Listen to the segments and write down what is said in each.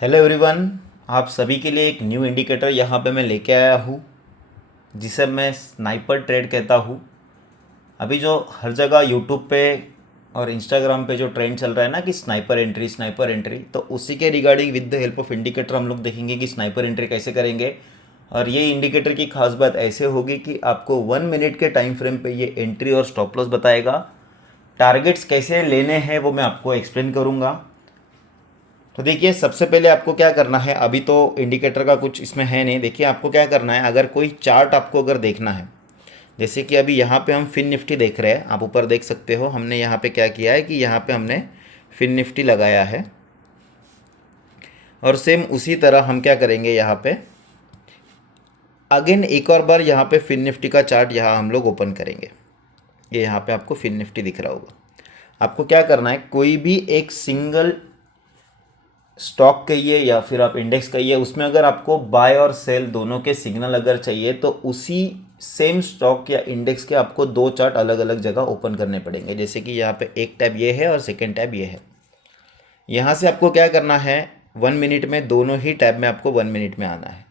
Hello everyone. आप सभी के लिए एक न्यू इंडिकेटर यहाँ पे मैं लेके आया हूँ, जिसे मैं स्नाइपर ट्रेड कहता हूँ। अभी जो हर जगह यूट्यूब पे और इंस्टाग्राम पे जो ट्रेंड चल रहा है ना कि स्नाइपर एंट्री, तो उसी के regarding with the help of indicator हम लोग देखेंगे कि स्नाइपर एंट्री कैसे करेंगे। और ये इंडिकेटर की खास बात ऐसे होगी कि आपको 1 मिनट के टाइम फ्रेम पे ये एंट्री और स्टॉप लॉस बताएगा। टारगेट्स कैसे लेने हैं वो मैं आपको एक्सप्लेन करूँगा। तो देखिए, सबसे पहले आपको क्या करना है, अभी तो इंडिकेटर का कुछ इसमें है नहीं। देखिए, आपको क्या करना है, अगर कोई चार्ट आपको अगर देखना है, जैसे कि अभी यहाँ पे हम फिन निफ्टी देख रहे हैं, आप ऊपर देख सकते हो। हमने यहाँ पे क्या किया है कि यहाँ पे हमने फिन निफ्टी लगाया है, और सेम उसी तरह हम क्या करेंगे, यहाँ पे अगेन एक और बार यहाँ पे फिन निफ्टी का चार्ट यहाँ हम लोग ओपन करेंगे। ये यहाँ पे आपको फिन निफ्टी दिख रहा होगा। आपको क्या करना है, कोई भी एक सिंगल स्टॉक कहिए या फिर आप इंडेक्स कहिए, उसमें अगर आपको बाय और सेल दोनों के सिग्नल अगर चाहिए, तो उसी सेम स्टॉक या इंडेक्स के आपको दो चार्ट अलग अलग जगह ओपन करने पड़ेंगे। जैसे कि यहाँ पे एक टैब ये है और सेकेंड टैब ये है। यहाँ से आपको क्या करना है, 1 मिनट में दोनों ही टैब में आपको 1 मिनट में आना है।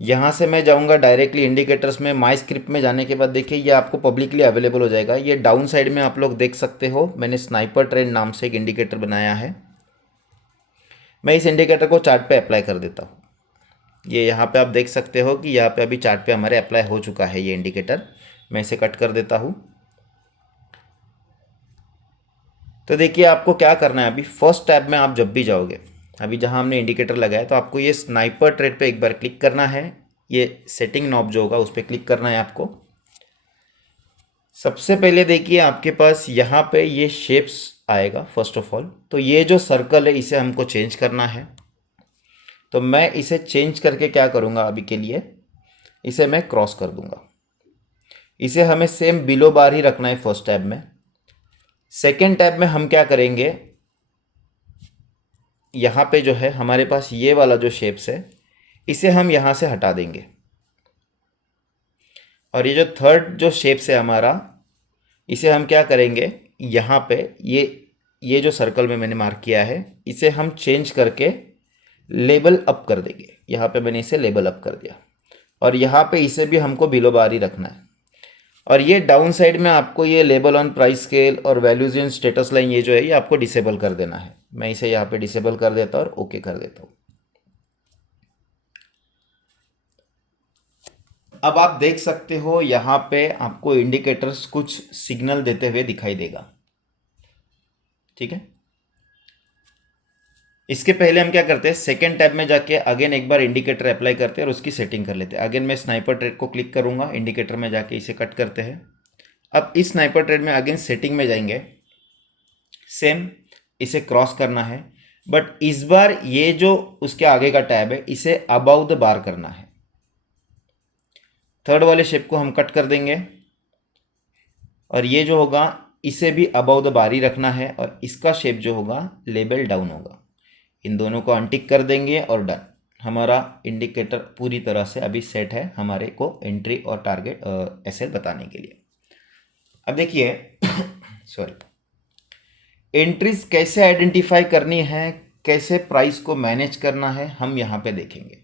यहाँ से मैं जाऊँगा डायरेक्टली इंडिकेटर्स में। माई स्क्रिप्ट में जाने के बाद देखिए, ये आपको पब्लिकली अवेलेबल हो जाएगा। ये डाउन साइड में आप लोग देख सकते हो, मैंने स्नाइपर ट्रेंड नाम से एक इंडिकेटर बनाया है। मैं इस इंडिकेटर को चार्ट पे अप्लाई कर देता हूँ। ये यहाँ पे आप देख सकते हो कि यहाँ पे अभी चार्ट पे हमारे अप्लाई हो चुका है ये इंडिकेटर। मैं इसे कट कर देता हूँ। तो देखिए, आपको क्या करना है, अभी फर्स्ट टैब में आप जब भी जाओगे, अभी जहाँ हमने इंडिकेटर लगाया, तो आपको ये स्नाइपर ट्रेड पे एक बार क्लिक करना है। ये सेटिंग नॉब जो होगा उस पर क्लिक करना है आपको। सबसे पहले देखिए, आपके पास यहाँ पे ये शेप्स आएगा फर्स्ट ऑफ ऑल। तो ये जो सर्कल है इसे हमको चेंज करना है। तो मैं इसे चेंज करके क्या करूँगा, अभी के लिए इसे मैं क्रॉस कर दूंगा। इसे हमें सेम बिलो बार ही रखना है फर्स्ट टैब में। सेकेंड टैब में हम क्या करेंगे, यहाँ पे जो है हमारे पास ये वाला जो शेप्स है, इसे हम यहाँ से हटा देंगे। और ये जो थर्ड जो शेप्स है हमारा, इसे हम क्या करेंगे, यहाँ पे ये जो सर्कल में मैंने मार्क किया है, इसे हम चेंज करके लेबल अप कर देंगे। यहाँ पे मैंने इसे लेबल अप कर दिया, और यहाँ पे इसे भी हमको बिलो बार ही रखना है। और ये डाउन साइड में आपको ये लेबल ऑन प्राइस स्केल और वैल्यूज इन स्टेटस लाइन, ये जो है ये आपको डिसेबल कर देना है। मैं इसे यहाँ पे डिसेबल कर देता हूँ और ओके कर देता हूँ। अब आप देख सकते हो यहाँ पे आपको इंडिकेटर्स कुछ सिग्नल देते हुए दिखाई देगा। ठीक है, इसके पहले हम क्या करते हैं, सेकेंड टैब में जाके अगेन एक बार इंडिकेटर अप्लाई करते हैं और उसकी सेटिंग कर लेते हैं। अगेन मैं स्नाइपर ट्रेड को क्लिक करूंगा, इंडिकेटर में जाके इसे कट करते हैं। अब इस स्नाइपर ट्रेड में अगेन सेटिंग में जाएंगे, सेम इसे क्रॉस करना है, बट इस बार ये जो उसके आगे का टैब है इसे अबाउ द बार करना है। थर्ड वाले शेप को हम कट कर देंगे, और ये जो होगा इसे भी अबाउ द बार ही रखना है, और इसका शेप जो होगा लेबल डाउन होगा। इन दोनों को अनटिक कर देंगे और डन। हमारा इंडिकेटर पूरी तरह से अभी सेट है हमारे को एंट्री और टारगेट ऐसे बताने के लिए। अब देखिए सॉरी, एंट्रीज कैसे आइडेंटिफाई करनी है, कैसे प्राइस को मैनेज करना है, हम यहाँ पे देखेंगे।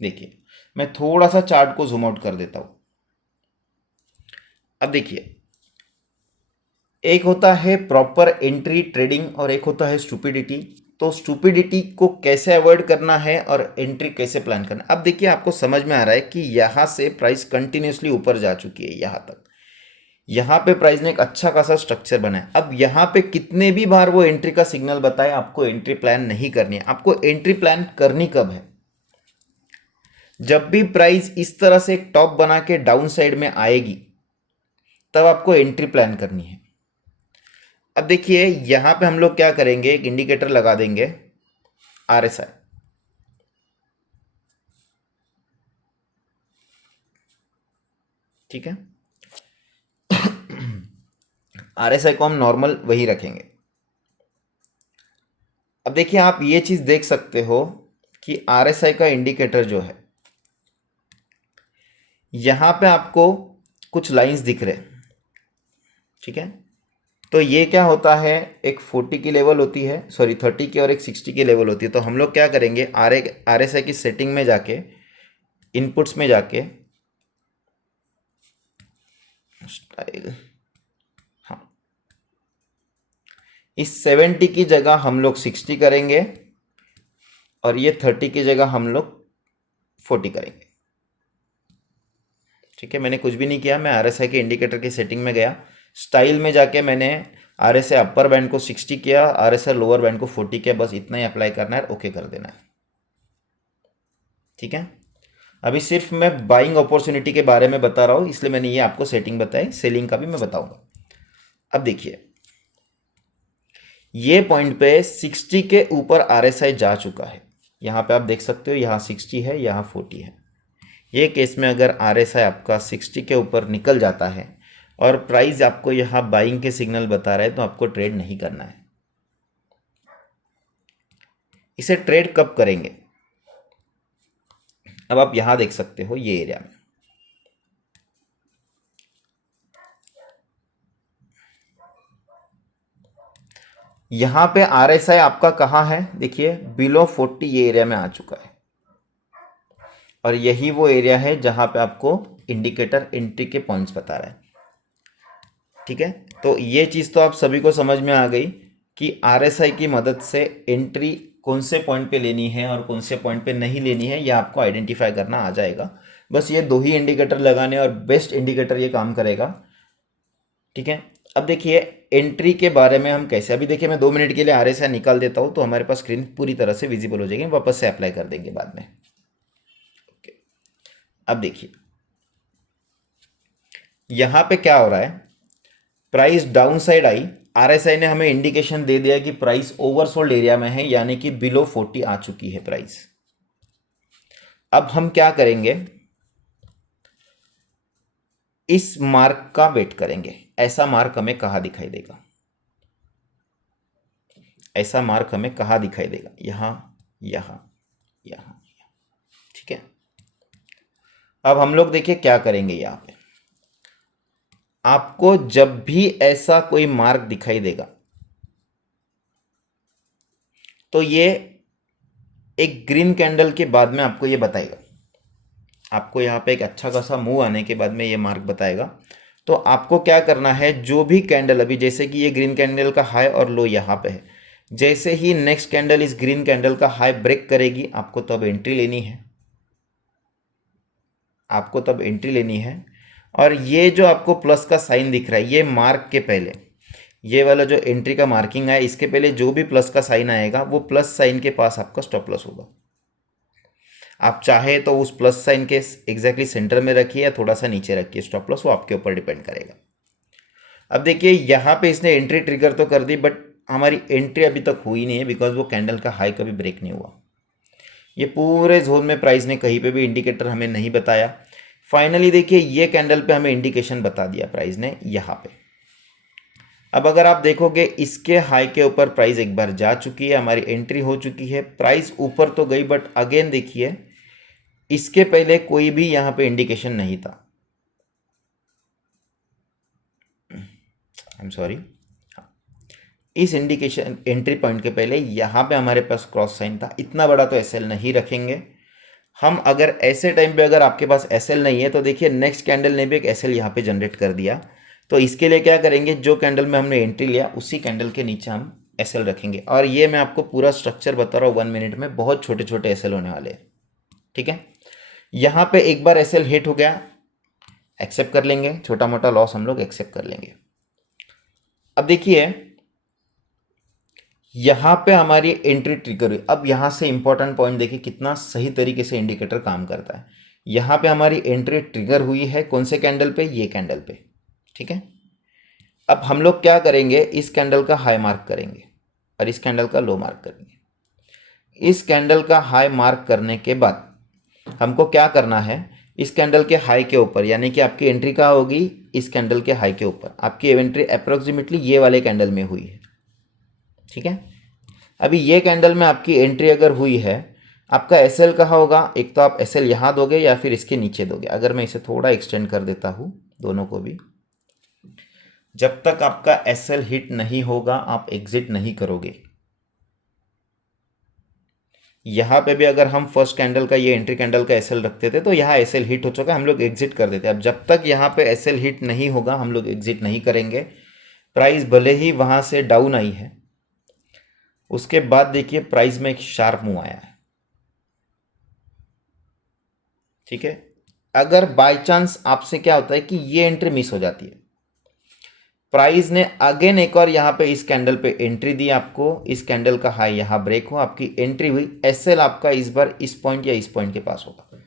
देखिए, मैं थोड़ा सा चार्ट को जूम आउट कर देता हूँ। अब देखिए, एक होता है प्रॉपर एंट्री ट्रेडिंग और एक होता है स्टूपिडिटी। तो स्टूपिडिटी को कैसे अवॉइड करना है और एंट्री कैसे प्लान करना है। अब देखिए, आपको समझ में आ रहा है कि यहाँ से प्राइस कंटिन्यूसली ऊपर जा चुकी है यहाँ तक। यहाँ पे प्राइस ने एक अच्छा खासा स्ट्रक्चर बनाया। अब यहाँ पे कितने भी बार वो एंट्री का सिग्नल बताए, आपको एंट्री प्लान नहीं करनी है। आपको एंट्री प्लान करनी कब है, जब भी प्राइस इस तरह से एक टॉप बना के डाउन साइड में आएगी, तब आपको एंट्री प्लान करनी है। अब देखिए, यहां पे हम लोग क्या करेंगे, एक इंडिकेटर लगा देंगे RSI। ठीक है, RSI को हम नॉर्मल वही रखेंगे। अब देखिए, आप ये चीज देख सकते हो कि RSI का इंडिकेटर जो है, यहां पे आपको कुछ लाइंस दिख रहे हैं। ठीक है, तो ये क्या होता है, एक 40 की लेवल होती है, सॉरी 30 की, और एक 60 की लेवल होती है। तो हम लोग क्या करेंगे, RSI की सेटिंग में जाके, इनपुट्स में जाके, स्टाइल, हाँ, इस 70 की जगह हम लोग 60 करेंगे और ये 30 की जगह हम लोग 40 करेंगे। ठीक है, मैंने कुछ भी नहीं किया, मैं RSI के इंडिकेटर की सेटिंग में गया, स्टाइल में जाके मैंने RSI अपर बैंड को 60 किया, RSI लोअर बैंड को 40 किया, बस इतना ही अप्लाई करना है, ओके कर देना है। ठीक है, अभी सिर्फ मैं बाइंग अपॉर्चुनिटी के बारे में बता रहा हूँ, इसलिए मैंने ये आपको सेटिंग बताई, सेलिंग का भी मैं बताऊंगा। अब देखिए, ये पॉइंट पे 60 के ऊपर RSI जा चुका है, यहाँ पे आप देख सकते हो, यहाँ 60 है, यहाँ 40 है। ये केस में अगर RSI आपका 60 के ऊपर निकल जाता है और प्राइस आपको यहाँ बाइंग के सिग्नल बता रहा है, तो आपको ट्रेड नहीं करना है। इसे ट्रेड कब करेंगे, अब आप यहां देख सकते हो, ये एरिया में यहां पे RSI आपका कहाँ है, देखिए बिलो 40 ये एरिया में आ चुका है, और यही वो एरिया है जहां पे आपको इंडिकेटर एंट्री के पॉइंट्स बता रहा है। ठीक है, तो ये चीज़ तो आप सभी को समझ में आ गई कि RSI की मदद से एंट्री कौन से पॉइंट पे लेनी है और कौन से पॉइंट पे नहीं लेनी है, ये आपको आइडेंटिफाई करना आ जाएगा। बस ये 2 ही इंडिकेटर लगाने, और बेस्ट इंडिकेटर ये काम करेगा। ठीक है, अब देखिए एंट्री के बारे में हम कैसे, अभी देखिए मैं 2 मिनट के लिए RSI निकाल देता हूँ, तो हमारे पास स्क्रीन पूरी तरह से विजिबल हो जाएगी, वापस से अप्लाई कर देंगे बाद में। ओके, अब देखिए यहाँ पे क्या हो रहा है, price down side I, RSI ने हमें इंडिकेशन दे दिया कि प्राइस ओवरसोल्ड एरिया में है, यानी कि बिलो 40 आ चुकी है प्राइस। अब हम क्या करेंगे, इस मार्क का वेट करेंगे। ऐसा मार्क हमें कहाँ दिखाई देगा, ऐसा मार्क हमें कहाँ दिखाई देगा, यहाँ, यहाँ, यहाँ। ठीक है, अब हम लोग देखिए क्या करेंगे, यहाँ पे आपको जब भी ऐसा कोई मार्क दिखाई देगा, तो ये एक ग्रीन कैंडल के बाद में आपको ये बताएगा, आपको यहाँ पे एक अच्छा खासा मूव आने के बाद में ये मार्क बताएगा। तो आपको क्या करना है, जो भी कैंडल, अभी जैसे कि ये ग्रीन कैंडल का हाई और लो यहाँ पे है, जैसे ही नेक्स्ट कैंडल इस ग्रीन कैंडल का हाई ब्रेक करेगी, आपको तब एंट्री लेनी है, आपको तब एंट्री लेनी है। और ये जो आपको प्लस का साइन दिख रहा है, ये मार्क के पहले, ये वाला जो एंट्री का मार्किंग है, इसके पहले जो भी प्लस का साइन आएगा, वो प्लस साइन के पास आपका स्टॉप लॉस होगा। आप चाहे तो उस प्लस साइन के एग्जैक्टली सेंटर में रखिए या थोड़ा सा नीचे रखिए स्टॉप लॉस, वो आपके ऊपर डिपेंड करेगा। अब देखिए यहाँ पे इसने एंट्री ट्रिगर तो कर दी, बट हमारी एंट्री अभी तक हुई नहीं है, बिकॉज वो कैंडल का हाई कभी ब्रेक नहीं हुआ। ये पूरे जोन में प्राइस ने कहीं पे भी इंडिकेटर हमें नहीं बताया। फाइनली देखिए ये कैंडल पे हमें इंडिकेशन बता दिया प्राइस ने यहाँ पे। अब अगर आप देखोगे, इसके हाई के ऊपर प्राइस एक बार जा चुकी है, हमारी एंट्री हो चुकी है, प्राइस ऊपर तो गई, बट अगेन देखिए इसके पहले कोई भी यहाँ पे इंडिकेशन नहीं था। आई एम सॉरी, इस इंडिकेशन एंट्री पॉइंट के पहले यहाँ पे हमारे पास क्रॉस साइन था। इतना बड़ा तो एसएल नहीं रखेंगे हम। अगर ऐसे टाइम पे अगर आपके पास एसएल नहीं है, तो देखिए नेक्स्ट कैंडल ने भी एक एसएल यहाँ पे जनरेट कर दिया। तो इसके लिए क्या करेंगे, जो कैंडल में हमने एंट्री लिया उसी कैंडल के नीचे हम एसएल रखेंगे। और ये मैं आपको पूरा स्ट्रक्चर बता रहा हूँ 1 मिनट में, बहुत छोटे छोटे एसएल होने वाले हैं। ठीक है, यहाँ पे एक बार एसएल हिट हो गया, एक्सेप्ट कर लेंगे, छोटा मोटा लॉस हम लोग एक्सेप्ट कर लेंगे। अब देखिए यहाँ पे हमारी एंट्री ट्रिगर हुई। अब यहाँ से इंपॉर्टेंट पॉइंट देखिए कितना सही तरीके से इंडिकेटर काम करता है। यहाँ पे हमारी एंट्री ट्रिगर हुई है, कौन से कैंडल पे, ये कैंडल पे। ठीक है, अब हम लोग क्या करेंगे, इस कैंडल का हाई मार्क करेंगे और इस कैंडल का लो मार्क करेंगे। इस कैंडल का हाई मार्क करने के बाद हमको क्या करना है, इस कैंडल के हाई के ऊपर, यानी कि आपकी एंट्री कहाँ होगी, इस कैंडल के हाई के ऊपर। आपकी एंट्री अप्रोक्सीमेटली ये वाले कैंडल में हुई है। ठीक है, अभी ये कैंडल में आपकी एंट्री अगर हुई है, आपका एसएल कहाँ होगा, एक तो आप एसएल यहाँ दोगे या फिर इसके नीचे दोगे। अगर मैं इसे थोड़ा एक्सटेंड कर देता हूँ दोनों को भी, जब तक आपका एसएल हिट नहीं होगा आप एग्जिट नहीं करोगे। यहाँ पे भी अगर हम फर्स्ट कैंडल का ये एंट्री कैंडल का एसएल रखते थे तो यहाँ एसएल हिट हो चुका, हम लोग एग्जिट कर देते। अब जब तक यहाँ पे एसएल हिट नहीं होगा हम लोग एग्जिट नहीं करेंगे। प्राइस भले ही वहाँ से डाउन आई है, उसके बाद देखिए प्राइस में एक शार्प मूव आया है, ठीक है। अगर बाय चांस आपसे क्या होता है कि ये एंट्री मिस हो जाती है, प्राइस ने अगेन एक और यहाँ पे इस कैंडल पे एंट्री दी आपको, इस कैंडल का हाई यहाँ ब्रेक हो, आपकी एंट्री हुई, एसएल आपका इस बार इस पॉइंट या इस पॉइंट के पास होगा।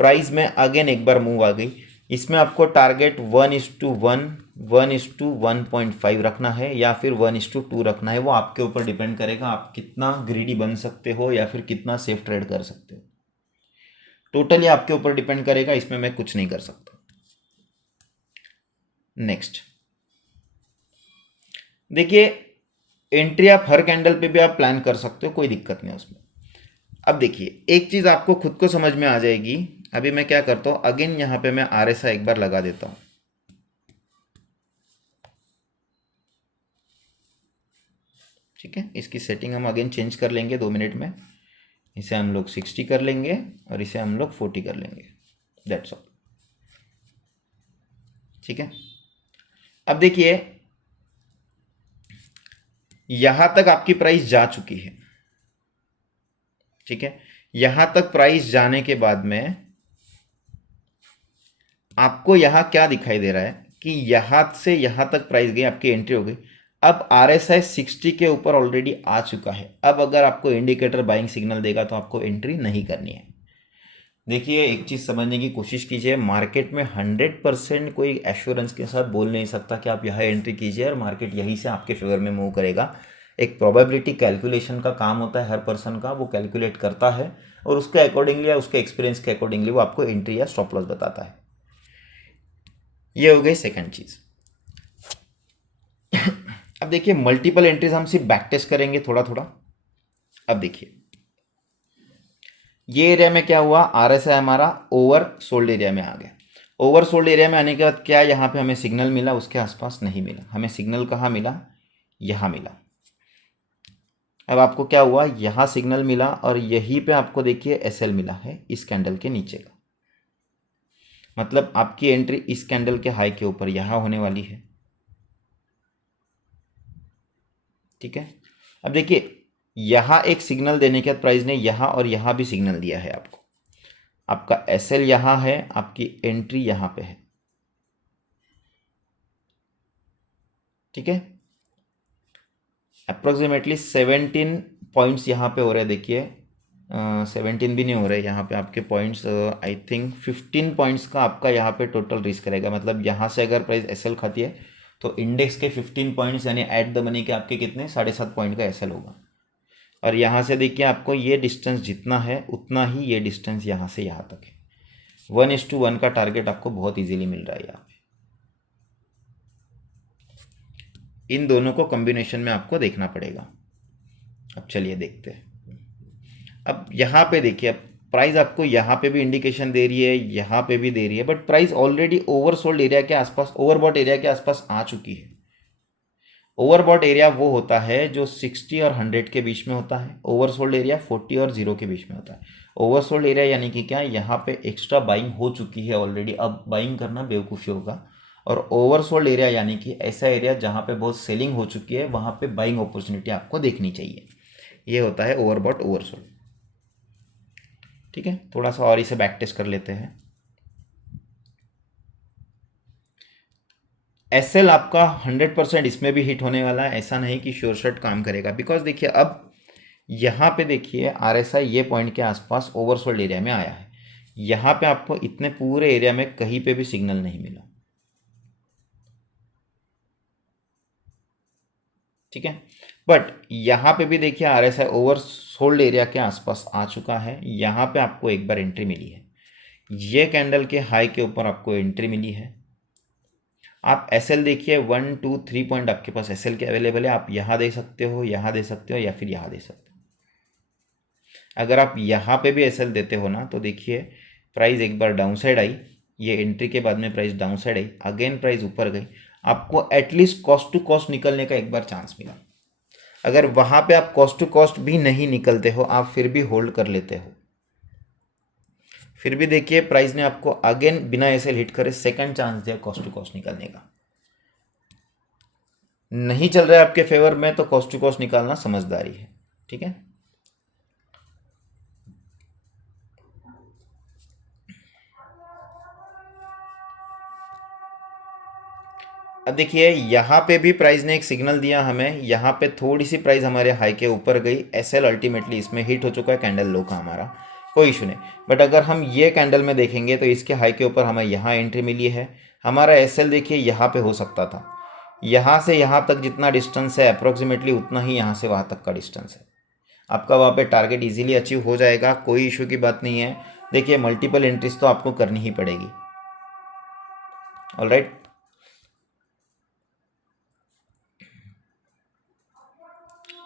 प्राइस में अगेन एक बार मूव आ गई, इसमें आपको टारगेट 1:1 1:1.5 रखना है या फिर 1:2 रखना है, वो आपके ऊपर डिपेंड करेगा आप कितना ग्रीडी बन सकते हो या फिर कितना सेफ ट्रेड कर सकते हो। टोटली आपके ऊपर डिपेंड करेगा, इसमें मैं कुछ नहीं कर सकता। नेक्स्ट देखिए, एंट्री आप हर कैंडल पे भी आप प्लान कर सकते हो, कोई दिक्कत नहीं उसमें। अब देखिए एक चीज़ आपको खुद को समझ में आ जाएगी। अभी मैं क्या करता हूँ, अगेन यहाँ पे मैं RSI एक बार लगा देता हूँ, ठीक है। इसकी सेटिंग हम अगेन चेंज कर लेंगे 2 मिनट में। इसे हम लोग 60 कर लेंगे और इसे हम लोग 40 कर लेंगे, दैट्स ऑल, ठीक है। अब देखिए यहां तक आपकी प्राइस जा चुकी है, ठीक है। यहां तक प्राइस जाने के बाद में आपको यहां क्या दिखाई दे रहा है कि यहां से यहां तक प्राइस गई, आपकी एंट्री हो गई। अब RSI 60 के ऊपर ऑलरेडी आ चुका है। अब अगर आपको इंडिकेटर बाइंग सिग्नल देगा तो आपको एंट्री नहीं करनी है। देखिए एक चीज़ समझने की कोशिश कीजिए, मार्केट में 100% कोई एश्योरेंस के साथ बोल नहीं सकता कि आप यहाँ एंट्री कीजिए और मार्केट यहीं से आपके फेवर में मूव करेगा। एक प्रोबेबिलिटी कैलकुलेशन का काम होता है हर पर्सन का, वो कैलकुलेट करता है और उसके अकॉर्डिंगली या उसके एक्सपीरियंस के अकॉर्डिंगली वो आपको एंट्री या स्टॉप लॉस बताता है। ये हो गई सेकंड चीज़। अब देखिए मल्टीपल एंट्रीज हम सिर्फ बैक टेस्ट करेंगे थोड़ा थोड़ा। अब देखिए ये एरिया में क्या हुआ, RSI हमारा ओवर सोल्ड एरिया में आ गया। ओवर सोल्ड एरिया में आने के बाद क्या यहाँ पे हमें सिग्नल मिला, उसके आसपास नहीं मिला। हमें सिग्नल कहाँ मिला, यहाँ मिला। अब आपको क्या हुआ, यहाँ सिग्नल मिला और यहीं पे आपको देखिए SL मिला है इस कैंडल के नीचे का, मतलब आपकी एंट्री इस कैंडल के हाई के ऊपर यहाँ होने वाली है, ठीक है। अब देखिए यहाँ एक सिग्नल देने के बाद प्राइस ने यहाँ और यहाँ भी सिग्नल दिया है आपको। आपका SL यहाँ है, आपकी एंट्री यहाँ पे है, ठीक है। अप्रोक्सीमेटली 17 पॉइंट्स यहाँ पे हो रहे हैं। देखिए 17 भी नहीं हो रहे यहाँ पे आपके पॉइंट्स, आई थिंक 15 पॉइंट्स का आपका यहाँ पे टोटल रिस्क रहेगा। मतलब यहाँ से अगर प्राइस SL खाती है तो इंडेक्स के 15 पॉइंट्स यानी एट द मनी के आपके कितने 7.5 पॉइंट का SL होगा। और यहाँ से देखिए आपको ये डिस्टेंस जितना है उतना ही ये डिस्टेंस यहाँ से यहाँ तक है। 1:1 का टारगेट आपको बहुत इजीली मिल रहा है यहाँ पे। इन दोनों को कॉम्बिनेशन में आपको देखना पड़ेगा। अब चलिए देखते हैं। अब यहाँ पे देखिए, अब प्राइस आपको यहाँ पे भी इंडिकेशन दे रही है, यहाँ पे भी दे रही है, but price already oversold area के आसपास, ओवरबॉट एरिया के आसपास आ चुकी है। ओवरबॉट एरिया वो होता है जो 60 और 100 के बीच में होता है। ओवरसोल्ड एरिया 40 और 0 के बीच में होता है। ओवरसोल्ड एरिया यानी कि क्या, यहाँ पे एक्स्ट्रा बाइंग हो चुकी है ऑलरेडी, अब बाइंग करना बेवकूफ़ी होगा। और ओवरसोल्ड एरिया यानी कि ऐसा एरिया जहाँ पे बहुत सेलिंग हो चुकी है, वहाँ पे बाइंग अपॉर्चुनिटी आपको देखनी चाहिए। ये होता है ओवरबॉट ओवरसोल्ड, ठीक है। थोड़ा सा और इसे बैक टेस्ट कर लेते हैं। SL आपका 100% इसमें भी हिट होने वाला है, ऐसा नहीं कि श्योर शॉट काम करेगा। बिकॉज देखिए अब यहाँ पे देखिए RSI ये पॉइंट के आसपास ओवरसोल्ड एरिया में आया है। यहाँ पे आपको इतने पूरे एरिया में कहीं पे भी सिग्नल नहीं मिला, ठीक है। बट यहाँ पे भी देखिए RSI ओवरसोल्ड एरिया के आसपास आ चुका है। यहाँ पे आपको एक बार एंट्री मिली है, ये कैंडल के हाई के ऊपर आपको एंट्री मिली है। आप SL देखिए 1 2 3 पॉइंट आपके पास SL के अवेलेबल है। आप यहाँ दे सकते हो, यहाँ दे सकते हो या फिर यहाँ दे सकते हो। अगर आप यहाँ पे भी SL देते हो ना तो देखिए प्राइस एक बार डाउन साइड आई, ये एंट्री के बाद में price down side I, again price ऊपर गई, आपको एटलीस्ट कॉस्ट टू कॉस्ट निकलने का एक बार चांस मिला। अगर वहाँ पे आप कॉस्ट टू कॉस्ट भी नहीं निकलते हो, आप फिर भी होल्ड कर लेते हो, फिर भी देखिए प्राइस ने आपको अगेन बिना ऐसे हिट करे सेकंड चांस दिया कॉस्ट टू कॉस्ट निकालने का। नहीं चल रहा है आपके फेवर में तो कॉस्ट टू कॉस्ट निकालना समझदारी है, ठीक है। अब देखिए यहाँ पे भी प्राइस ने एक सिग्नल दिया हमें, यहाँ पे थोड़ी सी प्राइस हमारे हाई के ऊपर गई, एसएल अल्टीमेटली इसमें हिट हो चुका है कैंडल लो का हमारा, कोई इशू नहीं। बट अगर हम ये कैंडल में देखेंगे तो इसके हाई के ऊपर हमें यहाँ एंट्री मिली है, हमारा एसएल देखिए यहाँ पे हो सकता था, यहाँ से यहाँ तक जितना डिस्टेंस है अप्रोक्सीमेटली उतना ही यहाँ से वहाँ तक का डिस्टेंस है, आपका वहाँ पे टारगेट इजीली अचीव हो जाएगा, कोई इशू की बात नहीं है। देखिए मल्टीपल एंट्रीज तो आपको करनी ही पड़ेगी। ऑलराइट,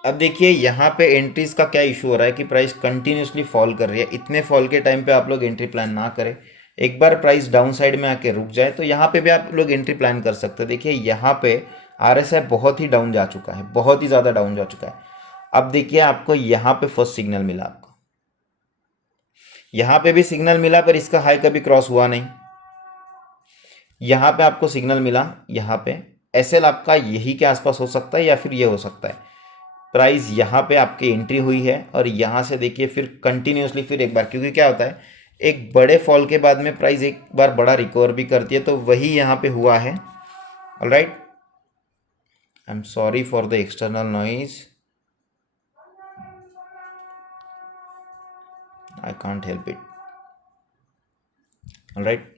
अब देखिए यहाँ पे एंट्रीज का क्या इशू हो रहा है कि प्राइस कंटिन्यूसली फॉल कर रही है। इतने फॉल के टाइम पे आप लोग एंट्री प्लान ना करें, एक बार प्राइस डाउन साइड में आके रुक जाए तो यहाँ पे भी आप लोग एंट्री प्लान कर सकते हैं। देखिए यहाँ पे आरएसआई बहुत ही डाउन जा चुका है, बहुत ही ज़्यादा डाउन जा चुका है। अब देखिए आपको यहाँ पे फर्स्ट सिग्नल मिला, आपको यहाँ पे भी सिग्नल मिला पर इसका हाई कभी क्रॉस हुआ नहीं। यहाँ पे आपको सिग्नल मिला, यहाँ पे एसएल आपका यही के आसपास हो सकता है या फिर ये हो सकता है। प्राइस यहाँ पे आपकी एंट्री हुई है और यहाँ से देखिए फिर कंटिन्यूसली फिर एक बार, क्योंकि क्या होता है एक बड़े फॉल के बाद में प्राइस एक बार बड़ा रिकवर भी करती है, तो वही यहाँ पे हुआ है। Alright, I am sorry for the external noise, I can't help it. Alright,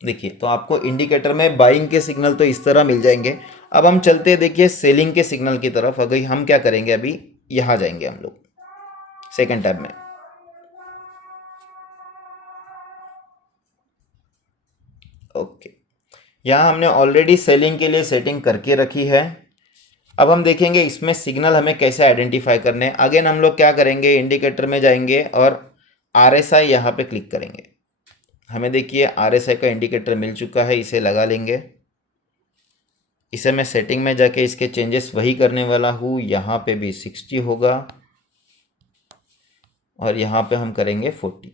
देखिए तो आपको इंडिकेटर में बाइंग के सिग्नल तो इस तरह मिल जाएंगे। अब हम चलते हैं देखिए सेलिंग के सिग्नल की तरफ। अगर हम क्या करेंगे, अभी यहाँ जाएंगे हम लोग सेकेंड टैब में। ओके, यहाँ हमने ऑलरेडी सेलिंग के लिए सेटिंग करके रखी है। अब हम देखेंगे इसमें सिग्नल हमें कैसे आइडेंटिफाई करने हैं। अगेन हम लोग क्या करेंगे, इंडिकेटर में जाएंगे और RSI यहाँ पे क्लिक करेंगे। हमें देखिए RSI का इंडिकेटर मिल चुका है, इसे लगा लेंगे। इसे मैं सेटिंग में जाके इसके चेंजेस वही करने वाला हूँ। यहाँ पे भी 60 होगा और यहाँ पे हम करेंगे 40,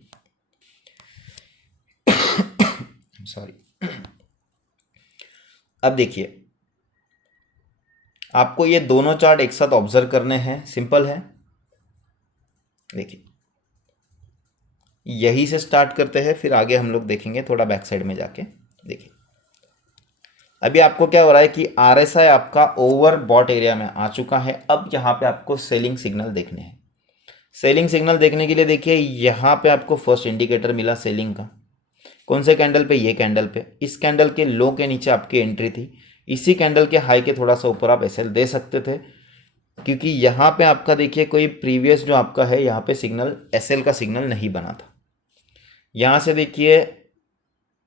सॉरी। अब देखिए आपको ये दोनों चार्ट एक साथ ऑब्जर्व करने हैं, सिंपल है। देखिए यही से स्टार्ट करते हैं, फिर आगे हम लोग देखेंगे थोड़ा बैक साइड में जाके। देखिए अभी आपको क्या हो रहा है कि RSI आपका ओवर बॉट एरिया में आ चुका है। अब यहाँ पे आपको सेलिंग सिग्नल देखने हैं। सेलिंग सिग्नल देखने के लिए देखिए यहाँ पे आपको फर्स्ट इंडिकेटर मिला सेलिंग का, कौन से कैंडल पे, ये कैंडल पे। इस कैंडल के लो के नीचे आपकी एंट्री थी, इसी कैंडल के हाई के थोड़ा सा ऊपर आप एसएल दे सकते थे, क्योंकि यहाँ पे आपका देखिए कोई प्रीवियस जो आपका है यहाँ पे सिग्नल एसएल का सिग्नल नहीं बना था। यहाँ से देखिए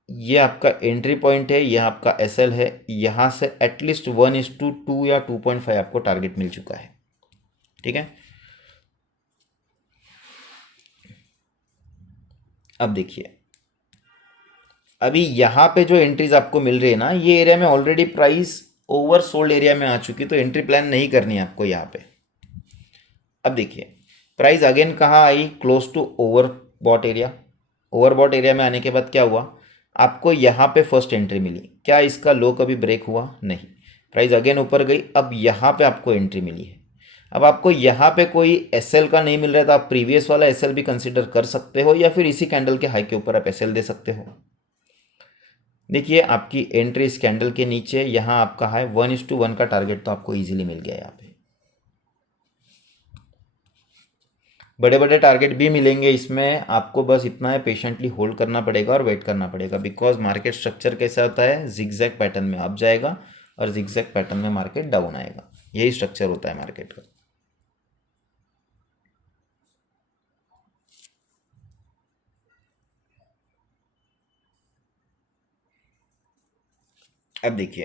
ये आपका एंट्री पॉइंट है, यह आपका एसएल है। यहाँ से एटलीस्ट 1:2 या 2.5 आपको टारगेट मिल चुका है, ठीक है। अब देखिए अभी यहाँ पे जो एंट्रीज आपको मिल रही है ना, ये एरिया में already price over sold area में आ चुकी, तो एंट्री प्लान नहीं करनी है आपको यहाँ पे। अब देखिए प्राइस अगेन कहाँ आई, close to overbought area. Overbought area में आने के बाद क्या हुआ, आपको यहाँ पे फर्स्ट एंट्री मिली। क्या इसका लो कभी ब्रेक हुआ? नहीं। प्राइस अगेन ऊपर गई, अब यहाँ पे आपको एंट्री मिली है। अब आपको यहाँ पे कोई एसएल का नहीं मिल रहा था, आप प्रीवियस वाला एसएल भी कंसिडर कर सकते हो, या फिर इसी कैंडल के हाई के ऊपर आप एसएल दे सकते हो। देखिए आपकी एंट्री इस कैंडल के नीचे, यहाँ आपका है 1:1 का टारगेट तो आपको इजीली मिल गया। यहाँ पे बड़े बड़े टारगेट भी मिलेंगे, इसमें आपको बस इतना है पेशेंटली होल्ड करना पड़ेगा और वेट करना पड़ेगा। बिकॉज मार्केट स्ट्रक्चर कैसा होता है, जिगजैग पैटर्न में अप जाएगा और जिगजैग पैटर्न में मार्केट डाउन आएगा, यही स्ट्रक्चर होता है मार्केट का। अब देखिए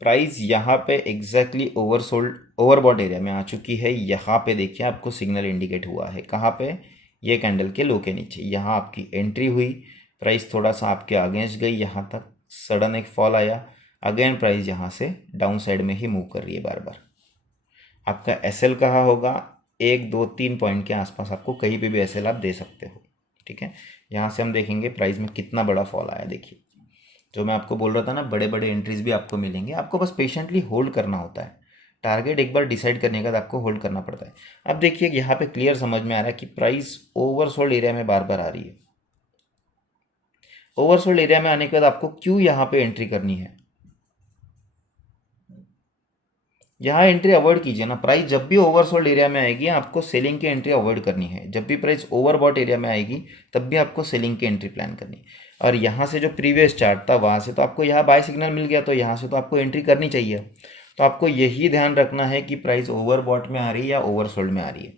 प्राइस यहाँ पे एग्जैक्टली ओवरसोल्ड ओवरबॉट एरिया में आ चुकी है। यहाँ पे देखिए आपको सिग्नल इंडिकेट हुआ है, कहाँ पे, ये कैंडल के लो के नीचे। यहाँ आपकी एंट्री हुई, प्राइस थोड़ा सा आपके अगेंस्ट गई, यहाँ तक सडन एक फॉल आया, अगेन प्राइस यहाँ से डाउन साइड में ही मूव कर रही है बार बार। आपका एसएल कहाँ होगा, 1 2 3 पॉइंट के आसपास आपको कहीं पे भी एसएल आप दे सकते हो। ठीक है, यहाँ से हम देखेंगे प्राइस में कितना बड़ा फॉल आया। देखिए जो मैं आपको बोल रहा था ना, बड़े बड़े एंट्रीज भी आपको मिलेंगे, आपको बस पेशेंटली होल्ड करना होता है। टारगेट एक बार डिसाइड करने के बाद आपको होल्ड करना पड़ता है। अब देखिए यहाँ पे क्लियर समझ में आ रहा है कि प्राइस ओवरसोल्ड एरिया में बार बार आ रही है। ओवरसोल्ड एरिया में आने के बाद आपको क्यों यहाँ पे एंट्री करनी है, यहाँ एंट्री अवॉइड कीजिए ना। प्राइस जब भी ओवरसोल्ड एरिया में आएगी आपको सेलिंग की एंट्री अवॉइड करनी है। जब भी प्राइस ओवरबॉट एरिया में आएगी तब भी आपको सेलिंग की एंट्री प्लान करनी है। और यहाँ से जो प्रीवियस चार्ट था वहाँ से तो आपको यहाँ बाय सिग्नल मिल गया, तो यहाँ से तो आपको एंट्री करनी चाहिए। तो आपको यही ध्यान रखना है कि प्राइस ओवरबॉट में आ रही है या ओवरसोल्ड में आ रही है।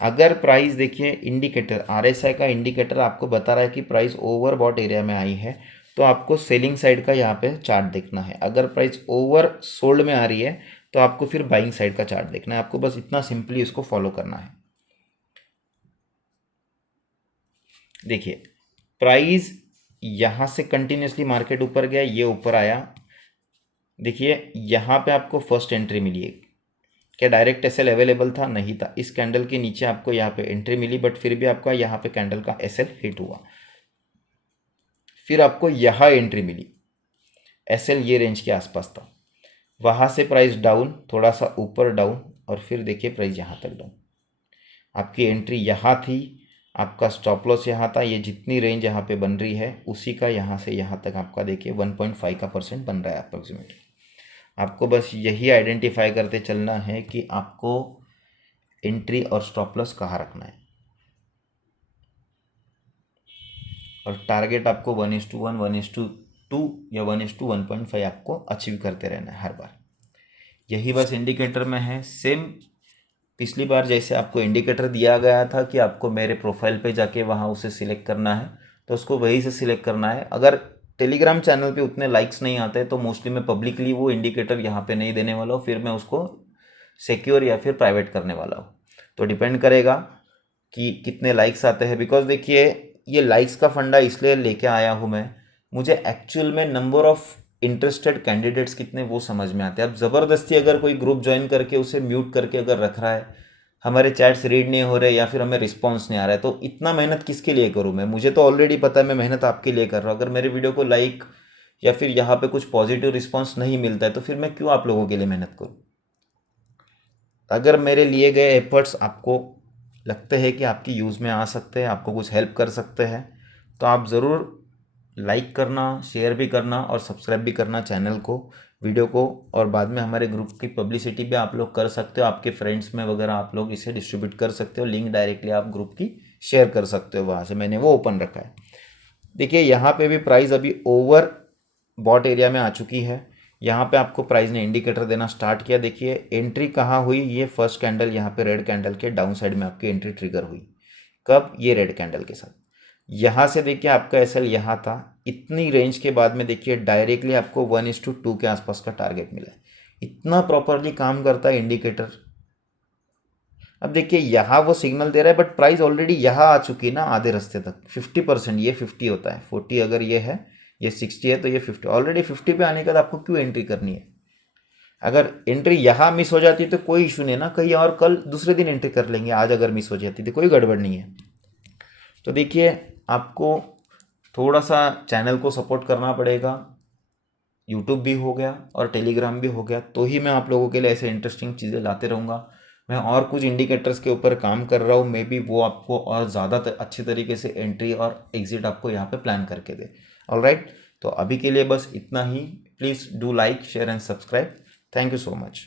अगर प्राइस देखिए इंडिकेटर आरएसआई का इंडिकेटर आपको बता रहा है कि प्राइस ओवरबॉट एरिया में आई है, तो आपको सेलिंग साइड का यहाँ पे चार्ट देखना है। अगर प्राइस ओवर सोल्ड में आ रही है तो आपको फिर बाइंग साइड का चार्ट देखना है। आपको बस इतना सिंपली इसको फॉलो करना है। देखिए प्राइस यहाँ से कंटिन्यूसली मार्केट ऊपर गया, ये ऊपर आया। देखिए यहाँ पे आपको फर्स्ट एंट्री मिली है। क्या डायरेक्ट एसएल अवेलेबल था? नहीं था। इस कैंडल के नीचे आपको यहाँ पे एंट्री मिली, बट फिर भी आपका यहाँ पे कैंडल का एसएल हिट हुआ। फिर आपको यहाँ एंट्री मिली, एसएल ये रेंज के आसपास था। वहाँ से प्राइस डाउन, थोड़ा सा ऊपर डाउन, और फिर देखिए प्राइस यहाँ तक डाउन। आपकी एंट्री यहाँ थी, आपका स्टॉप लॉस यहाँ था। ये जितनी रेंज यहाँ पे बन रही है उसी का यहाँ से यहाँ तक आपका देखिए 1.5% बन रहा है अप्रोक्सीमेटली। आपको बस यही आइडेंटिफाई करते चलना है कि आपको एंट्री और स्टॉप लॉस कहाँ रखना है, और टारगेट आपको 1:1, 1:2 या 1:1.5 आपको अचीव करते रहना है हर बार। यही बस इंडिकेटर में है। सेम पिछली बार जैसे आपको इंडिकेटर दिया गया था कि आपको मेरे प्रोफाइल पे जाके वहाँ उसे सिलेक्ट करना है, तो उसको वहीं से सिलेक्ट करना है। अगर टेलीग्राम चैनल पे उतने लाइक्स नहीं आते तो मोस्टली मैं पब्लिकली वो इंडिकेटर यहाँ पे नहीं देने वाला हूँ, फिर मैं उसको सिक्योर या फिर प्राइवेट करने वाला हूँ। तो डिपेंड करेगा कि कितने लाइक्स आते हैं। बिकॉज देखिए ये लाइक्स का फंडा इसलिए लेके आया हूँ मैं, मुझे एक्चुअल में नंबर ऑफ इंटरेस्टेड कैंडिडेट्स कितने वो समझ में आते हैं। अब ज़बरदस्ती अगर कोई ग्रुप ज्वाइन करके उसे म्यूट करके अगर रख रहा है, हमारे चैट्स रीड नहीं हो रहे या फिर हमें रिस्पॉन्स नहीं आ रहा है, तो इतना मेहनत किसके लिए करूँ मैं? मुझे तो ऑलरेडी पता है मैं मेहनत आपके लिए कर रहा हूँ। अगर मेरे वीडियो को लाइक या फिर यहाँ पे कुछ पॉजिटिव रिस्पॉन्स नहीं मिलता है तो फिर मैं क्यों आप लोगों के लिए मेहनत करूँ? अगर मेरे लिए गए एफर्ट्स आपको लगते हैं कि आपकी यूज़ में आ सकते हैं, आपको कुछ हेल्प कर सकते हैं, तो आप ज़रूर लाइक करना, शेयर भी करना और सब्सक्राइब भी करना चैनल को, वीडियो को। और बाद में हमारे ग्रुप की पब्लिसिटी भी आप लोग कर सकते हो, आपके फ्रेंड्स में वगैरह आप लोग इसे डिस्ट्रीब्यूट कर सकते हो। लिंक डायरेक्टली आप ग्रुप की शेयर कर सकते हो, वहाँ से मैंने वो ओपन रखा है। देखिए यहाँ पे भी प्राइस अभी ओवर बॉट एरिया में आ चुकी है। यहाँ पे आपको प्राइस ने इंडिकेटर देना स्टार्ट किया। देखिए एंट्री कहाँ हुई, ये फर्स्ट कैंडल यहाँ पे रेड कैंडल के डाउन साइड में आपकी एंट्री ट्रिगर हुई। कब? ये रेड कैंडल के साथ। यहाँ से देखिए आपका एसएल यहाँ था। इतनी रेंज के बाद में देखिए डायरेक्टली आपको 1:2 के आसपास का टारगेट मिला है। इतना प्रॉपरली काम करता है इंडिकेटर। अब देखिए यहाँ वो सिग्नल दे रहा है, बट प्राइस ऑलरेडी यहाँ आ चुकी है ना आधे रास्ते तक। 50%, ये 50 होता है, 40 अगर ये है, ये 60 है, तो ये 50 ऑलरेडी 50 पे आने के बाद आपको क्यों एंट्री करनी है? अगर एंट्री यहाँ मिस हो जाती है तो कोई इशू नहीं ना, कहीं और कल दूसरे दिन एंट्री कर लेंगे। आज अगर मिस हो जाती तो कोई गड़बड़ नहीं है। तो देखिए आपको थोड़ा सा चैनल को सपोर्ट करना पड़ेगा। यूट्यूब भी हो गया और टेलीग्राम भी हो गया, तो ही मैं आप लोगों के लिए ऐसे इंटरेस्टिंग चीज़ें लाते रहूँगा। मैं और कुछ इंडिकेटर्स के ऊपर काम कर रहा हूँ, मे बी वो आपको और ज़्यादा अच्छे तरीके से एंट्री और एग्जिट आपको यहाँ पे प्लान करके दे। ऑलराइट, तो अभी के लिए बस इतना ही। Please do like, share and subscribe. Thank you so much.